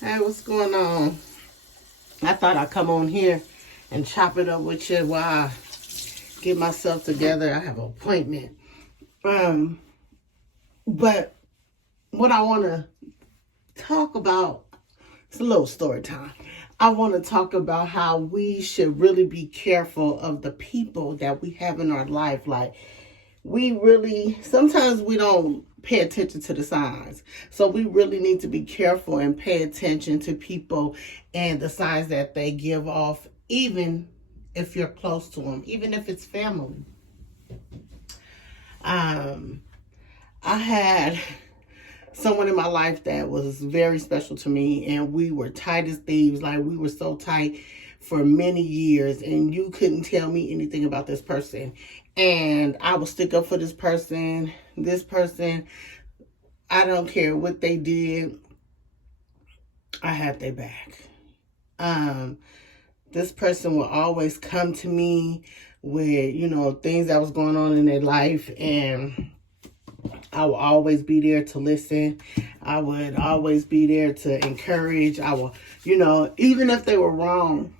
Hey, what's going on? I thought I'd come on here and chop it up with you while I get myself together. I have an appointment. But what I want to talk about, it's a little story time. I want to talk about how we should really be careful of the people that we have in our life. Like, sometimes we don't pay attention to the signs. So we really need to be careful and pay attention to people and the signs that they give off, even if you're close to them, even if it's family. I had someone in my life that was very special to me, and we were tight as thieves. Like, we were so tight for many years, and you couldn't tell me anything about this person. And I would stick up for this person. I don't care what they did, I had their back. This person would always come to me with, things that was going on in their life, and I will always be there to listen. I would always be there to encourage. I will, even if they were wrong,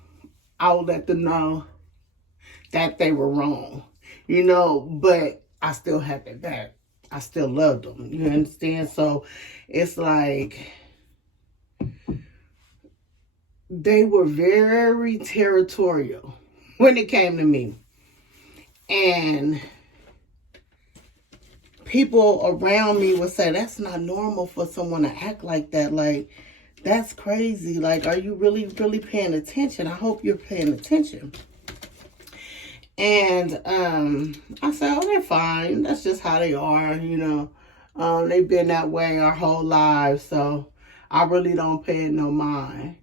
I would let them know that they were wrong, but I still had their back. I still loved them. You understand? So it's like they were very territorial when it came to me. And people around me would say, that's not normal for someone to act like that. Like, that's crazy. Like, are you really, really paying attention? I hope you're paying attention. And I said, oh, they're fine. That's just how they are, They've been that way our whole lives, so I really don't pay it no mind.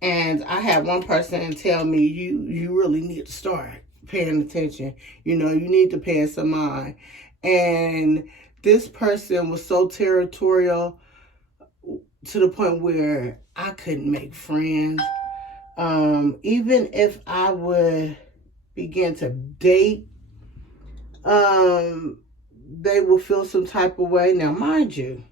And I had one person tell me, you really need to start paying attention. You need to pay some mind. And this person was so territorial to the point where I couldn't make friends. Even if I would begin to date, they will feel some type of way. Now, mind you,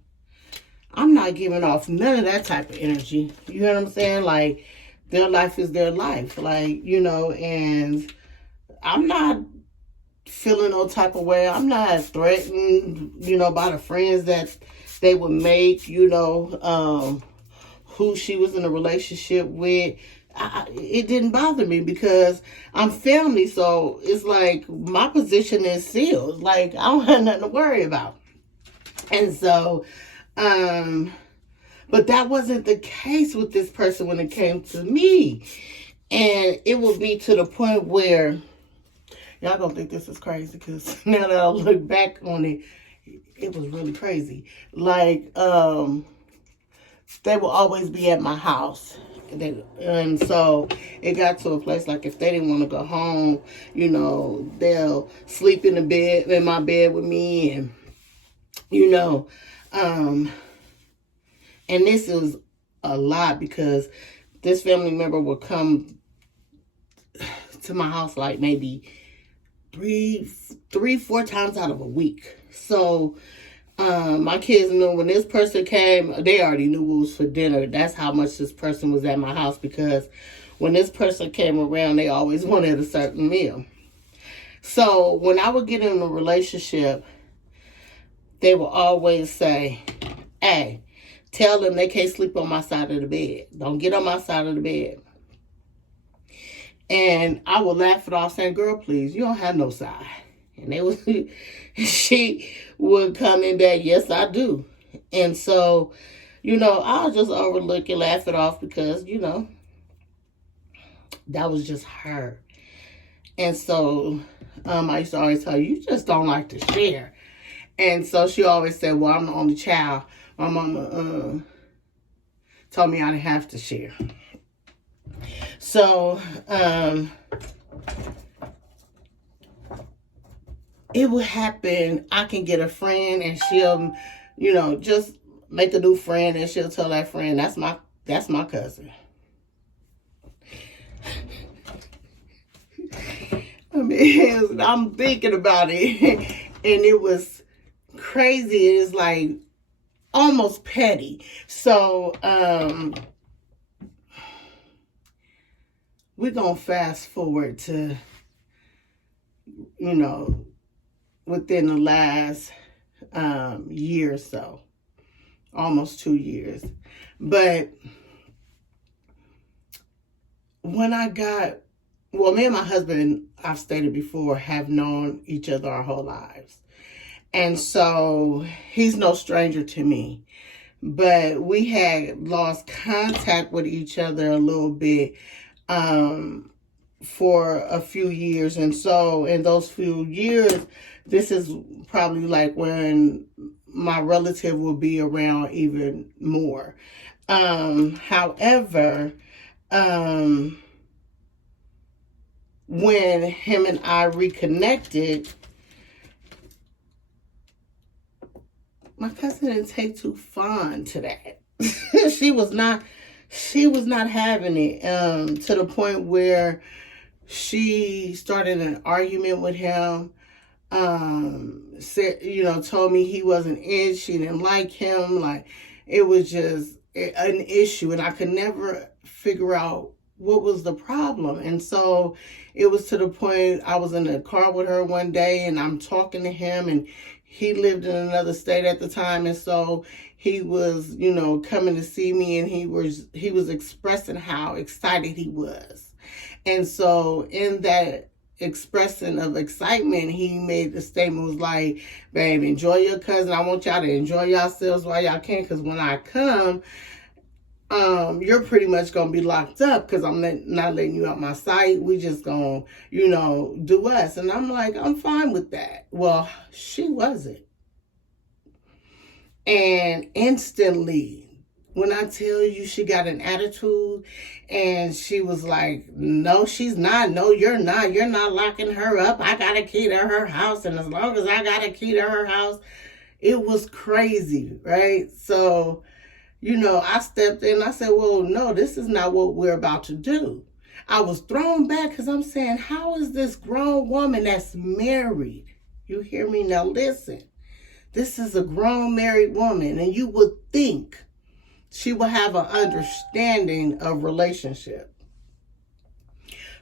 I'm not giving off none of that type of energy. You know what I'm saying? Like, their life is their life. Like, and I'm not feeling no type of way. I'm not threatened, by the friends that they would make, who she was in a relationship with. It didn't bother me because I'm family, so it's like my position is sealed. Like, I don't have nothing to worry about. And so, but that wasn't the case with this person when it came to me. And it would be to the point where, y'all gonna think this is crazy because now that I look back on it, it was really crazy. Like, they will always be at my house. And so it got to a place like if they didn't want to go home, they'll sleep in my bed with me, and and this is a lot because this family member would come to my house like maybe 3-4 times out of a week. So my kids knew when this person came, they already knew it was for dinner. That's how much this person was at my house, because when this person came around, they always wanted a certain meal. So when I would get in a relationship, they would always say, hey, tell them they can't sleep on my side of the bed. Don't get on my side of the bed. And I would laugh it off saying, girl, please, you don't have no side. And she would come in back, yes, I do. And so, I'll just overlook and laugh it off because, that was just her. And so, I used to always tell her, you just don't like to share. And so she always said, well, I'm the only child. My mama told me I didn't have to share. So, it would happen. I can get a friend and she'll, just make a new friend and she'll tell that friend, that's my cousin. I'm thinking about it and it was crazy. It's like almost petty. So, we're going to fast forward to, within the last year or so, almost 2 years. But when me and my husband, I've stated before, have known each other our whole lives. And so he's no stranger to me. But we had lost contact with each other a little bit for a few years. And so in those few years, this is probably like when my relative will be around even more. However, when him and I reconnected, my cousin didn't take too fond to that. she was not having it, to the point where she started an argument with him. Told me he wasn't in. She didn't like him. Like, it was just an issue, and I could never figure out what was the problem. And so it was to the point, I was in the car with her one day, and I'm talking to him, and he lived in another state at the time, and so he was, coming to see me, and he was expressing how excited he was. And so in that expressing of excitement, he made the statement, was like, babe, enjoy your cousin. I want y'all to enjoy yourselves while y'all can, because when I come, you're pretty much going to be locked up, because I'm not letting you out my sight. We just going to, do us. And I'm like, I'm fine with that. Well, she wasn't. And instantly, when I tell you, she got an attitude, and she was like, no, she's not. No, you're not. You're not locking her up. I got a key to her house. And as long as I got a key to her house, it was crazy, right? So, I stepped in. I said, well, no, this is not what we're about to do. I was thrown back, because I'm saying, how is this grown woman that's married? You hear me? Now listen. This is a grown married woman, and you would think she will have an understanding of relationship.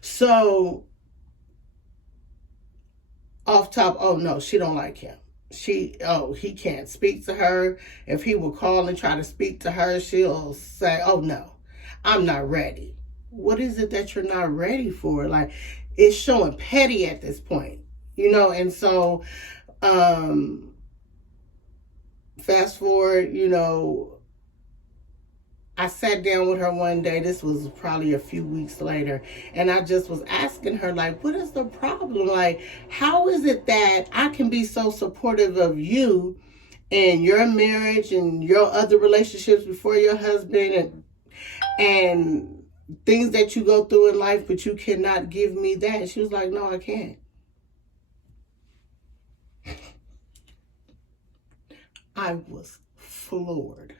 So, off top, oh no, she don't like him. He can't speak to her. If he will call and try to speak to her, she'll say, oh no, I'm not ready. What is it that you're not ready for? Like, it's showing petty at this point, and so, fast forward, I sat down with her one day. This was probably a few weeks later. And I just was asking her, like, what is the problem? Like, how is it that I can be so supportive of you and your marriage and your other relationships before your husband and things that you go through in life, but you cannot give me that? And she was like, no, I can't. I was floored.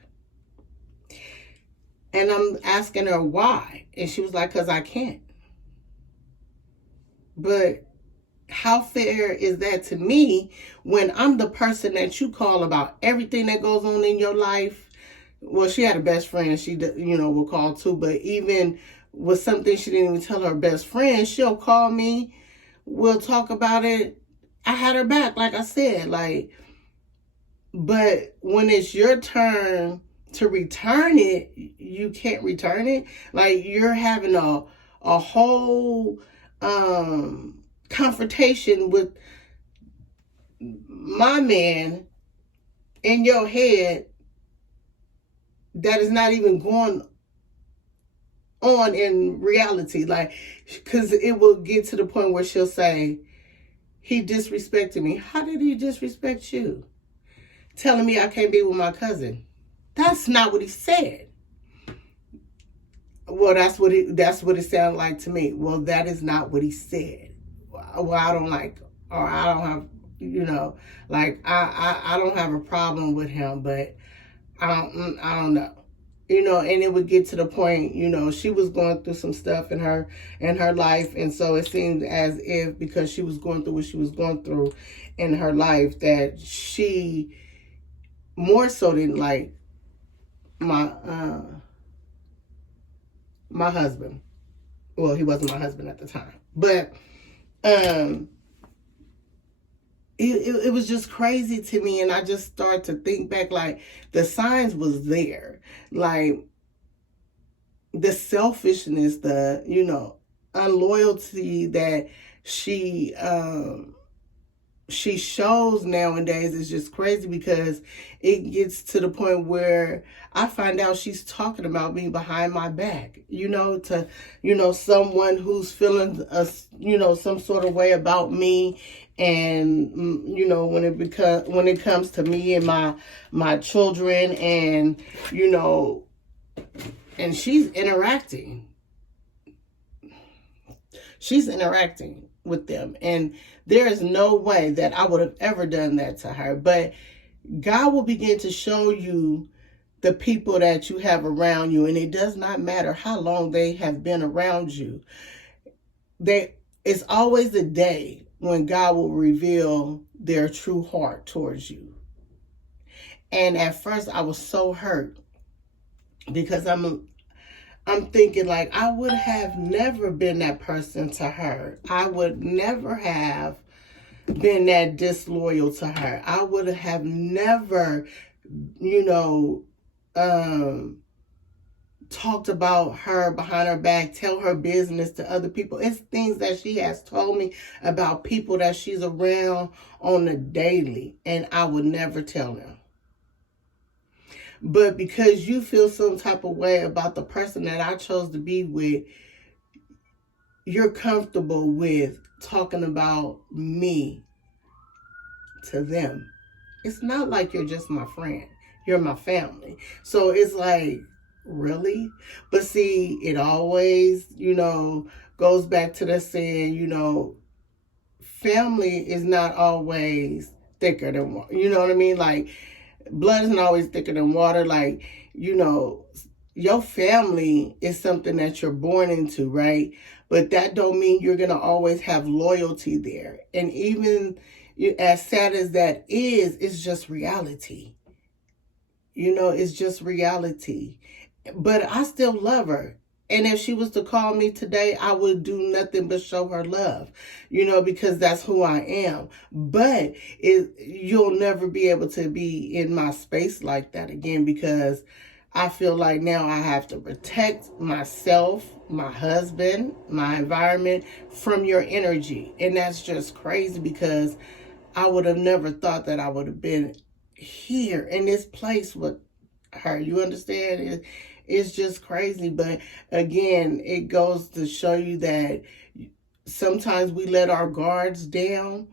And I'm asking her why. And she was like, because I can't. But how fair is that to me when I'm the person that you call about everything that goes on in your life? Well, she had a best friend she, will call too. But even with something she didn't even tell her best friend, she'll call me. We'll talk about it. I had her back, like I said. But when it's your turn to return it, you can't return it. Like, you're having a whole confrontation with my man in your head that is not even going on in reality. Like, because it will get to the point where she'll say, he disrespected me. How did he disrespect you? Telling me I can't be with my cousin. That's not what he said. Well, that's what it sounded like to me. Well, that is not what he said. Well, I don't like, or I don't have, I don't have a problem with him, but I don't know. And it would get to the point, she was going through some stuff in her life. And so it seemed as if, because she was going through what she was going through in her life, that she more so than like my my husband. Well, he wasn't my husband at the time, but it was just crazy to me. And I just started to think back, like the signs was there, like the selfishness, the, you know, unloyalty that she shows nowadays is just crazy, because it gets to the point where I find out she's talking about me behind my back, you know, to, you know, someone who's feeling you know, some sort of way about me. And you know, when it comes to me and my children, and you know, and she's interacting with them, and there is no way that I would have ever done that to her. But God will begin to show you the people that you have around you, and it does not matter how long they have been around you. It's always a day when God will reveal their true heart towards you. And at first I was so hurt, because I'm thinking, like, I would have never been that person to her. I would never have been that disloyal to her. I would have never, you know, talked about her behind her back, tell her business to other people. It's things that she has told me about people that she's around on the daily, and I would never tell them. But because you feel some type of way about the person that I chose to be with, you're comfortable with talking about me to them. It's not like you're just my friend. You're my family. So it's like, really? But see, it always, you know, goes back to the saying, you know, family is not always thicker than water. You know what I mean? Like, blood isn't always thicker than water. Like, you know, your family is something that you're born into, right? But that don't mean you're going to always have loyalty there. And even as sad as that is, it's just reality. You know, it's just reality. But I still love her. And if she was to call me today, I would do nothing but show her love, you know, because that's who I am. But you'll never be able to be in my space like that again, because I feel like now I have to protect myself, my husband, my environment from your energy. And that's just crazy, because I would have never thought that I would have been here in this place with her. You understand? It's just crazy. But again, it goes to show you that sometimes we let our guards down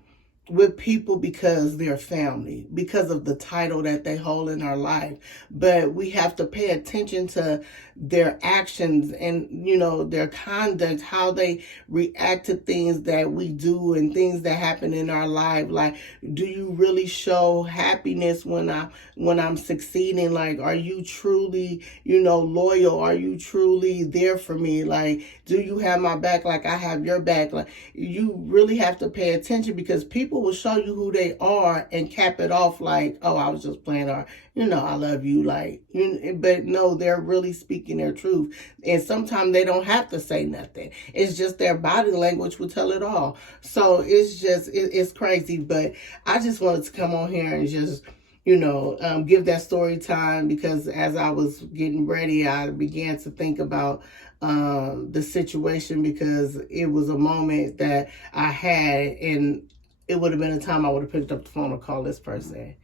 with people because they're family, because of the title that they hold in our life. But we have to pay attention to their actions and, you know, their conduct, how they react to things that we do and things that happen in our life. Like, do you really show happiness when I'm succeeding? Like, are you truly, you know, loyal? Are you truly there for me? Like, do you have my back like I have your back? Like, you really have to pay attention, because people will show you who they are and cap it off like, oh, I was just playing, or, you know, I love you. Like, but no, they're really speaking their truth. And sometimes they don't have to say nothing. It's just their body language will tell it all. So it's just, it's crazy. But I just wanted to come on here and just, you know, give that story time, because as I was getting ready, I began to think about the situation, because it was a moment that I had, and it would have been a time I would have picked up the phone and called this person.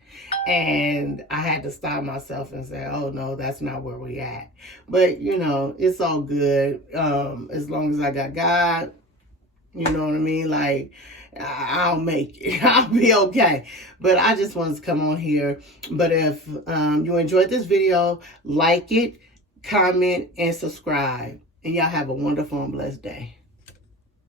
And I had to stop myself and say, oh no, that's not where we at. But, you know, it's all good. As long as I got God, you know what I mean? Like, I'll make it. I'll be okay. But I just wanted to come on here. But if you enjoyed this video, like it, comment, and subscribe. And y'all have a wonderful and blessed day.